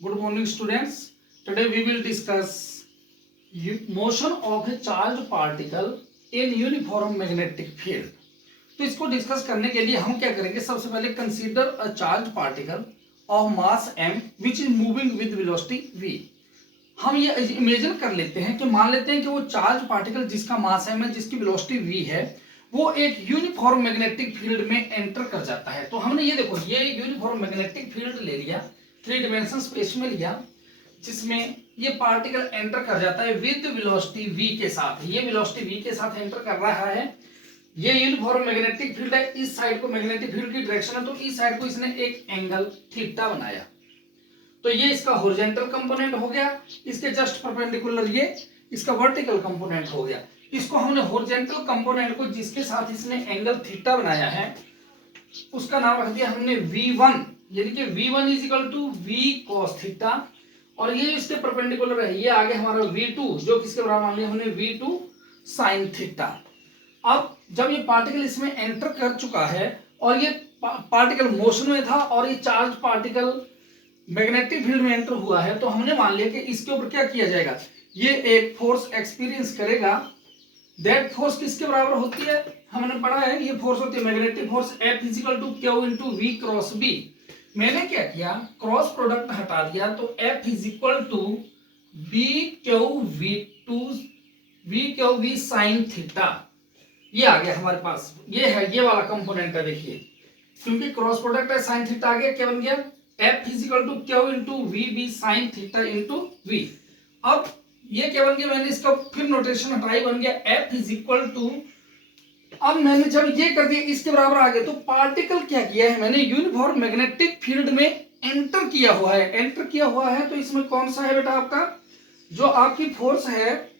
Good morning, students. Today we will discuss motion of a charged particle in uniform magnetic field. तो इसको discuss करने के लिए हम क्या करेंगे, सबसे पहले consider a charge particle of mass m which is moving with velocity v. हम ये इमेजिन कर लेते हैं कि मान लेते हैं कि वो चार्ज पार्टिकल जिसका मास m है, जिसकी वेलोसिटी v है, वो एक यूनिफॉर्म मैग्नेटिक फील्ड में एंटर कर जाता है. तो हमने ये देखो, ये यूनिफॉर्म मैग्नेटिक फील्ड ले लिया, थ्री डिमेंशन स्पेस में लिया, जिसमें ये पार्टिकल एंटर कर जाता है विद वेलोसिटी v के साथ. ये वेलोसिटी v के साथ एंटर कर रहा है. ये यूनिफॉर्म मैग्नेटिक फील्ड है, इस साइड को मैग्नेटिक फील्ड की डायरेक्शन है, तो इस साइड को इसने एक एंगल थीटा बनाया. तो ये इसका हॉरिजॉन्टल कंपोनेंट हो गया, इसके जस्ट परपेंडिकुलर ये इसका वर्टिकल कंपोनेंट हो गया. इसको हमने हॉरिजॉन्टल कंपोनेंट को जिसके साथ इसने एंगल थीटा बनाया है, उसका नाम रख दिया हमने v1, यानी कि v1 is equal to v cos theta. और ये इसके परपेंडिकुलर है, ये आगे हमारा v2, जो किसके बराबर मान लिया हमने v2 sin थीटा. अब जब ये पार्टिकल इसमें एंटर कर चुका है और ये पार्टिकल मोशन में था और ये चार्ज पार्टिकल मैग्नेटिक फील्ड में एंटर हुआ है, तो हमने मान लिया कि इसके ऊपर क्या किया जाएगा, ये एक फोर्स एक्सपीरियंस करेगा. दैट फोर्स किसके बराबर होती है, हमने पढ़ा है, ये फोर्स होती है magnetic force F equal to Q into V cross B. मैंने क्या किया, क्रॉस प्रोडक्ट हटा दिया, तो F is equal to B Q V sine theta. ये आ गया हमारे पास, ये है, ये वाला कंपोनेंट है. देखिए, क्योंकि क्रॉस प्रोडक्ट है, साइन थीटा आ गया, क्या बन गया, F is equal to Q into V B sine theta into V. अब ये क्या बन गया, मैंने इसका फिर नोटेशन हटाई, बन गया F इज इक्वल टू, अब मैंने जब ये कर दिया इसके बराबर आ गया, तो पार्टिकल क्या किया है, मैंने यूनिफॉर्म मैग्नेटिक फील्ड में एंटर किया हुआ है. एंटर किया हुआ है तो इसमें कौन सा है बेटा, आपका जो आपकी फोर्स है,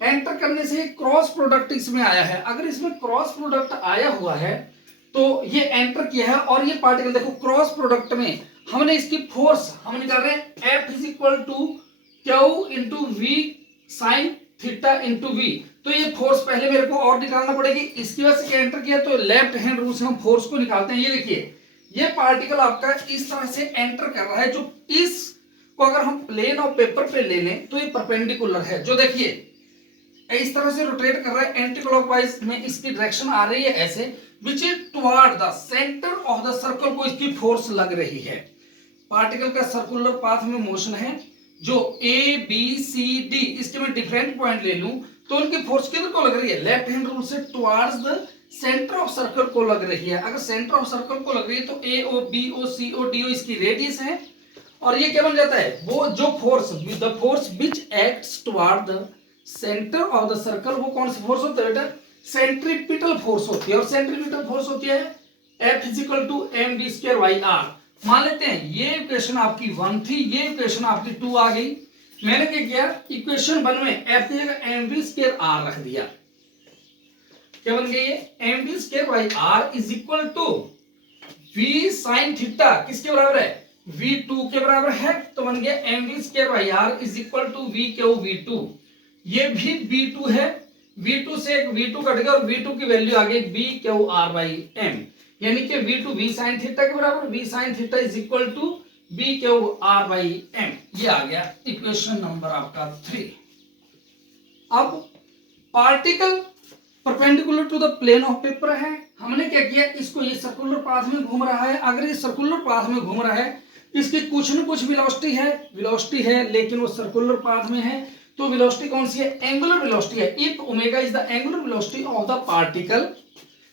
एंटर करने से क्रॉस प्रोडक्ट इसमें आया है. अगर इसमें क्रॉस प्रोडक्ट आया हुआ है तो ये एंटर किया है, और ये पार्टिकल देखो क्रॉस प्रोडक्ट में हमने इसकी फोर्स हम निकाल रहे हैं F is equal to Q into V sine theta into V. तो ये फोर्स पहले मेरे को और निकालना पड़ेगी, इसकी वजह से एंटर किया, तो लेफ्ट हैंड रूल से हम फोर्स को निकालते हैं. ये देखिए, ये पार्टिकल आपका इस तरह से एंटर कर रहा है, जो इस को अगर हम प्लेन ऑफ पेपर पे ले लें तो ये परपेंडिकुलर है, जो देखिए इस तरह से रोटेट कर रहा है, एंटी क्लॉकवाइज में इसकी डायरेक्शन आ रही है ऐसे, which is toward the centre of the circle को इसकी फोर्स लग रही है. पार्टिकल का सर्कुलर पाथ में मोशन है, जो ए बी सी डी, इसके मैं डिफरेंट पॉइंट ले लूं तो उनकी फोर्स किधर को लग रही है, लेफ्ट हैंड रूल से towards the centre of circle को लग रही है. अगर सेंटर ऑफ सर्कल को लग रही है तो ए ओ बी ओ सी ओ डी ओ इसकी रेडियस है, और ये क्या बन जाता है, वो जो force, the force which acts toward the centre of the circle, वो कौन सी फोर्स होती है बेटा, सेंट्रीपिटल फोर्स होती है. और सेंट्रीपिटल फोर्स होती है F is equal to M V square by R. मान लेते हैं ये इक्वेशन आपकी 1 थी, ये इक्वेशन आपकी 2 आ गई. मैंने क्या किया, इक्वेशन 1 में F की जगह एम वी स्क्वायर आर रख दिया. क्या बन गया, ये M V square by R is equal to V sine theta, किसके बराबर है, V2 के बराबर है. तो बन गया M V square by R is equal to V Q V2. ये भी V2 है, V2 से एक V2 कट गया और V2 की वैल्यू आ गई B Q R by M, यानी कि V2 V साइन थीटा के बराबर, V sine theta is equal to B Q R by M. ये आ गया इक्वेशन नंबर आपका 3. अब particle perpendicular to the plane of paper है, हमने क्या किया, इसको ये सर्कुलर पाथ में घूम रहा है. अगर ये सर्कुलर पाथ में घूम रहा है, इसकी कुछ न कुछ वेलोसिटी है, लेकिन वो सर्कुलर पाथ में है, तो वेलोसिटी कौन सी है, एंगुलर वेलोसिटी है. If omega is the angular velocity of the particle,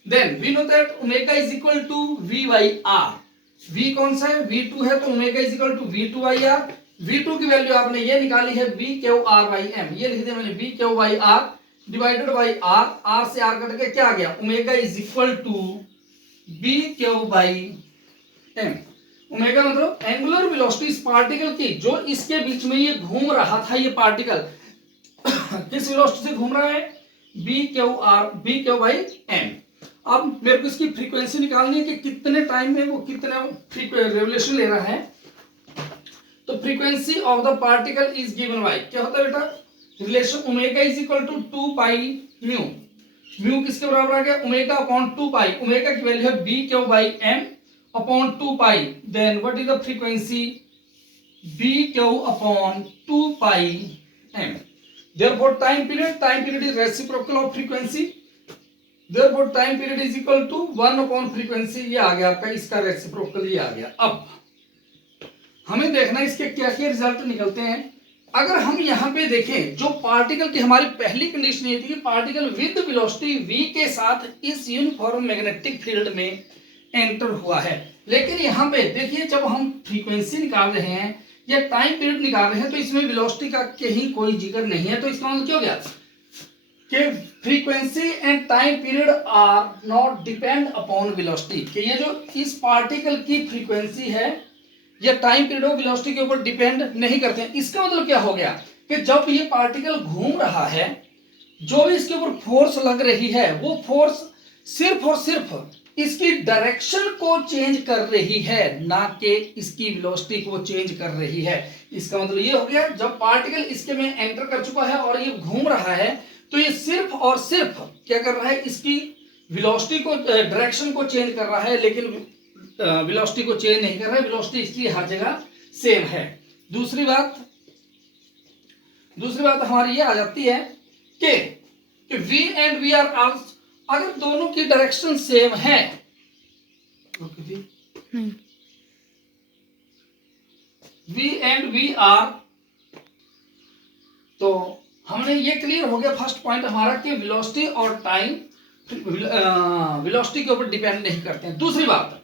then we know that omega is equal to v by R. v कौन सा है, v2 है, तो omega is equal to v2 by R. v2 की value आपने ये निकाली है b Q R by M, ये लिख दिया मैंने b Q by R divided by R. R से आर कट के क्या आ गया, omega is equal to b Q by M. Omega मतलब एंगुलर वेलोसिटी इस पार्टिकल की, जो इसके बीच में ये घूम रहा था, ये पार्टिकल किस वेलोसिटी से घूम रहा है, बी क्यू बाई एम. अब मेरे को इसकी फ्रीक्वेंसी निकालनी है कि कितने टाइम में वो कितना रेवोल्यूशन ले रहा है. तो frequency of the particle is given by, क्या होता है बेटा, relation omega is equal to 2 pi mu. Mu किसके बराबर आ गया, ओमेगा अपॉन 2 पाई. ओमेगा की वैल्यू है B Q by M upon 2 pi. Then what is the frequency, B Q upon 2 pi M. therefore time period is reciprocal of frequency, therefore time period is equal to 1 upon frequency। ये आ गया आपका, इसका reciprocal ये आ गया। अब हमें देखना इसके क्या क्या रिजल्ट निकलते हैं। अगर हम यहाँ पे देखें, जो पार्टिकल की हमारी पहली कंडीशन ये थी कि पार्टिकल विद वेलोसिटी v के साथ इस यूनिफॉर्म मैग्नेटिक फील्ड में एंटर हुआ है, लेकिन यहाँ पे देखिए जब हम फ्रीक्वेंसी निकाल रहे हैं या टाइम पीरियड निकाल रहे हैं तो इसमें वेलोसिटी का कहीं कोई जिक्र नहीं है। तो इसका मतलब क्या हो गया कि frequency and time period are not depend upon velocity, कि ये जो इस पार्टिकल की फ्रीक्वेंसी है या टाइम पीरियड ऑफ वेलोसिटी के ऊपर डिपेंड नहीं करते हैं। इसका मतलब क्या हो गया कि जब ये पार्टिकल घूम रहा है, जो भी इसके ऊपर फोर्स लग रही है वो फोर्स सिर्फ और सिर्फ इसकी डायरेक्शन को चेंज कर रही है, ना कि इसकी वेलोसिटी को चेंज कर रही है। इसका मतलब ये हो गया जब पार्टिकल इसके में एंटर कर चुका है और ये घूम रहा है तो ये सिर्फ और सिर्फ क्या कर रहा है, इसकी वेलोसिटी को डायरेक्शन को चेंज कर रहा है, लेकिन वेलोसिटी को चेंज नहीं कर रहा है। वेलोसिटी इसकी हर जगह सेम है। दूसरी बात हमारी ये आ जाती है कि v and v R also, अगर दोनों की डायरेक्शन सेम है, v एंड v आर, तो हमने ये क्लियर हो गया फर्स्ट पॉइंट हमारा कि वेलोसिटी और टाइम वेलोसिटी के ऊपर डिपेंड नहीं करते हैं। दूसरी बात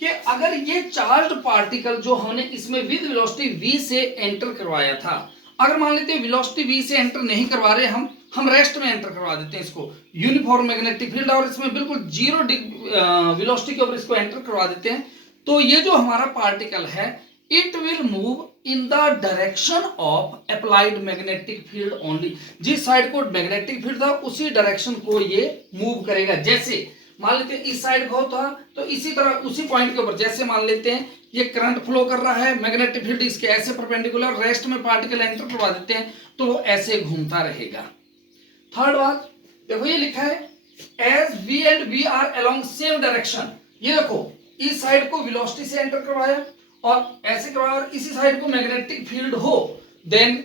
कि अगर ये चार्ज्ड पार्टिकल जो हमने इसमें विद वेलोसिटी v से एंटर करवाया था, अगर मान लेते हैं वेलोसिटी v से एंटर नहीं करवा रहे हम रेस्ट में एंटर करवा देते हैं इसको यूनिफॉर्म मैग्नेटिक फील्ड और इसमें बिल्कुल जीरो वेलोसिटी के ऊपर इसको एंटर करवा देते हैं, तो ये जो हमारा पार्टिकल है it will move in the direction of applied magnetic field only. जिस साइड को मैग्नेटिक फील्ड था उसी डायरेक्शन को ये मूव करेगा। जैसे मान लेते हैं इस साइड को था तो इसी तरह उसी पॉइंट के ऊपर, जैसे मान लेते हैं ये करंट फ्लो कर रहा है, मैग्नेटिक फील्ड इसके ऐसे परपेंडिकुलर, रेस्ट में पार्टिकल एंटर करवा देते हैं तो वो ऐसे घूमता रहेगा। थर्ड बात देखो ये लिखा है as v and v R along same direction. ये देखो इस साइड को वेलोसिटी से एंटर करवाया और ऐसे करवाया और इसी साइड को मैग्नेटिक फील्ड हो, then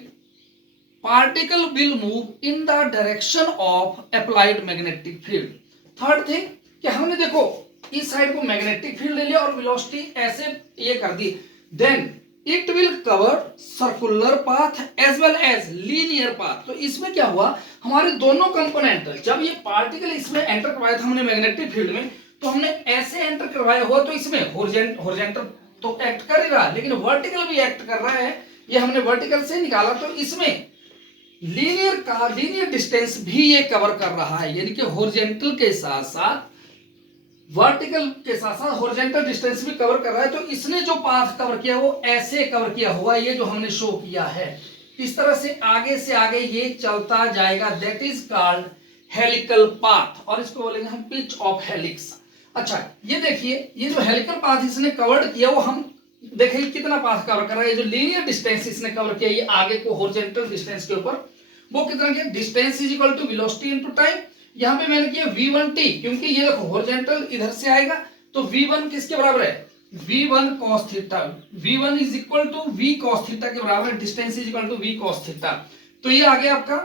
particle will move in the direction of applied magnetic field. Third thing कि हमने देखो इस साइड को मैग्नेटिक फील्ड ले लिया और वेलोसिटी ऐसे ये कर दी, then it will cover circular path as well as linear path. तो इसमें क्या हुआ, हमारे दोनों कंपोनेंट, जब ये पार्टिकल इसमें एंटर करवाया था हमने मैग्नेटिक फील्ड में, तो हमने ऐसे एंटर करवाया हुआ तो इसमें हॉरिजॉन्टल तो एक्ट कर ही रहा, लेकिन वर्टिकल भी एक्ट कर रहा है। ये हमने वर्टिकल से निकाला तो इसमें लीनियर डिस्टेंस भी ये कवर कर रहा है, यानी कि हॉरिजॉन्टल के साथ साथ वर्टिकल के साथ साथ हॉरिजॉन्टल डिस्टेंस भी कवर कर रहा है। तो इसने जो पाथ कवर किया वो ऐसे कवर किया हुआ, ये जो हमने शो किया है इस तरह से आगे ये चलता जाएगा, that is called helical path, और इसको बोलेंगे हम पिच ऑफ हेलिक्स। अच्छा ये देखिए ये जो हेलिकल पाथ इसने कवर्ड किया वो हम देखिए कितना पाथ कवर कर रहा है। ये जो लीनियर डिस्टेंस इसने कवर किया ये आगे को हॉरिजॉन्टल डिस्टेंस के ऊपर, वो कितना किया, distance is equal to velocity into time. यहाँ पे मैंने किया v1t, क्योंकि ये देखो हॉरिजॉन्टल इधर से आएगा तो v1 किसके बराबर है, v1 cos theta. v1 is equal to v cos theta के बराबर है, distance is equal to v cos theta. तो ये आ गया आपका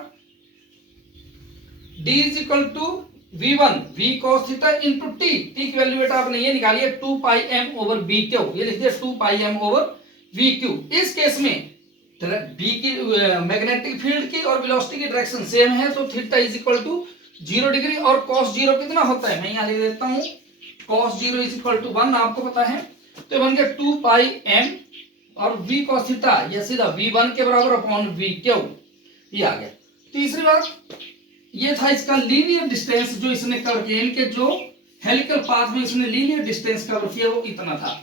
d is equal to v1 v cos theta into t। t की वैल्यू बेटा आपने ये निकाली है 2 pi m over b Q, ये लिख दिया 2 pi m over v Q. इस केस में b की मैग्नेटिक फील्ड की और वेलोसिटी की डायरेक्शन सेम है तो theta is equal to 0 degree, और cos 0 कितना होता है मैं यहाँ लिख देता हूँ, cos 0 इज इक्वल टू 1 आपको पता है, तो बन गया 2 पाई m और v cos थीटा ये सीधा v1 के बराबर अपॉन v क्यू, ये आ गया। तीसरी बात ये था इसका लीनियर डिस्टेंस जो इसने कवर किया, इनके जो हेलिकल पाथ में इसने लीनियर डिस्टेंस कवर किया वो इतना था।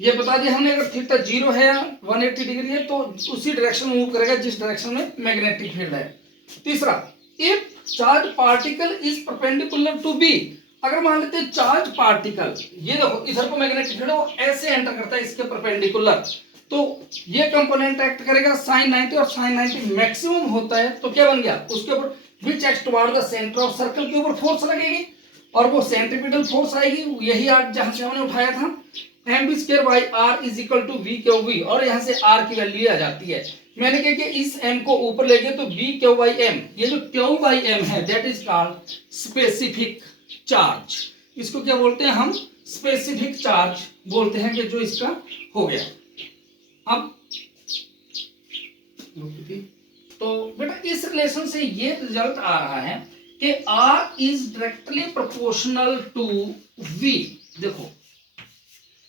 ये बता दिया हमने अगर थीटा 0 है 180 डिग्री है तो उसी डायरेक्शन में मूव करेगा जिस डायरेक्शन में मैग्नेटिक फील्ड है। तीसरा, if charge particle is perpendicular to B, अगर मान लेते हैं चार्ज पार्टिकल ये देखो इधर को मैग्नेटिक फील्ड वो ऐसे एंटर करता है इसके परपेंडिकुलर, तो ये कंपोनेंट एक्ट करेगा sin 90 और sin 90 मैक्सिमम होता है, तो क्या बन गया उसके ऊपर which act toward the centre of circle के ऊपर फोर्स लगेगी और वो सेंट्रीपिटल फोर्स आएगी, यही आज जहां से हमने उठाया था M B square by R is equal to V Q V, और यहाँ से आर की वैल्यू आ जाती है। मैंने कहा कि इस एम को ऊपर ले गए तो वी क्यू बाई एम, ये जो क्यू बाई एम है that is called specific charge. इसको क्या बोलते हैं हम? स्पेसिफिक चार्ज बोलते हैं कि जो इसका हो गया। अब तो बेटा इस रिलेशन से ये रिजल्ट आ रहा है कि R is directly proportional to V। देखो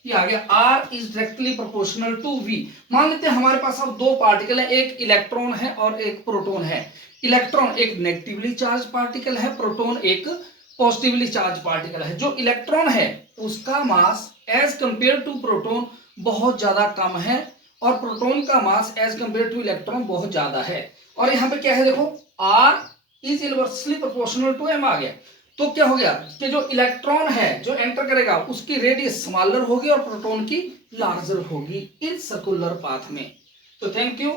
ये आ गया, R is directly proportional to V। मान लेते हैं हमारे पास अब दो पार्टिकल है, एक इलेक्ट्रॉन है और एक प्रोटॉन है। इलेक्ट्रॉन एक नेगेटिवली चार्ज पार्टिकल है, प्रोटॉन एक पॉजिटिवली चार्ज पार्टिकल है। जो इलेक्ट्रॉन है उसका mass as compare to proton बहुत ज्यादा कम है, और प्रोटॉन का mass as compare to electron बहुत ज्यादा है। और यहाँ पे क्या है देखो, R is inversely proportional to M आ गया। तो क्या हो गया कि जो इलेक्ट्रॉन है जो एंटर करेगा उसकी रेडियस स्मॉलर होगी और प्रोटॉन की लार्जर होगी इन सर्कुलर पाथ में। तो थैंक यू।